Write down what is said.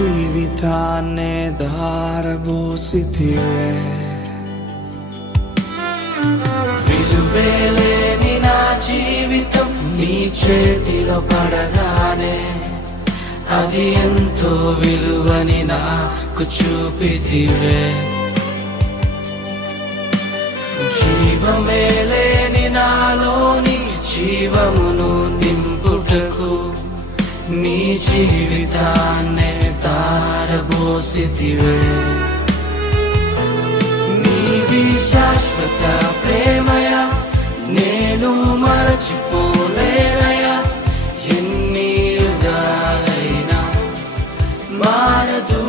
జీవితాన్నే దారబోసితివే. విలువేలేని నా జీవితం నీ చేతిలో పడగానే అది ఎంతో విలువని నాకు చూపితివే. జీవమే లేని నాలోని జీవమును నింపుటకు నీ జీవితాన్నే తారబోసితివే. నీది శాశ్వత ప్రేమయ నేను మరచిపోలేనయా. ఎన్ని యుగాలైనా మారదు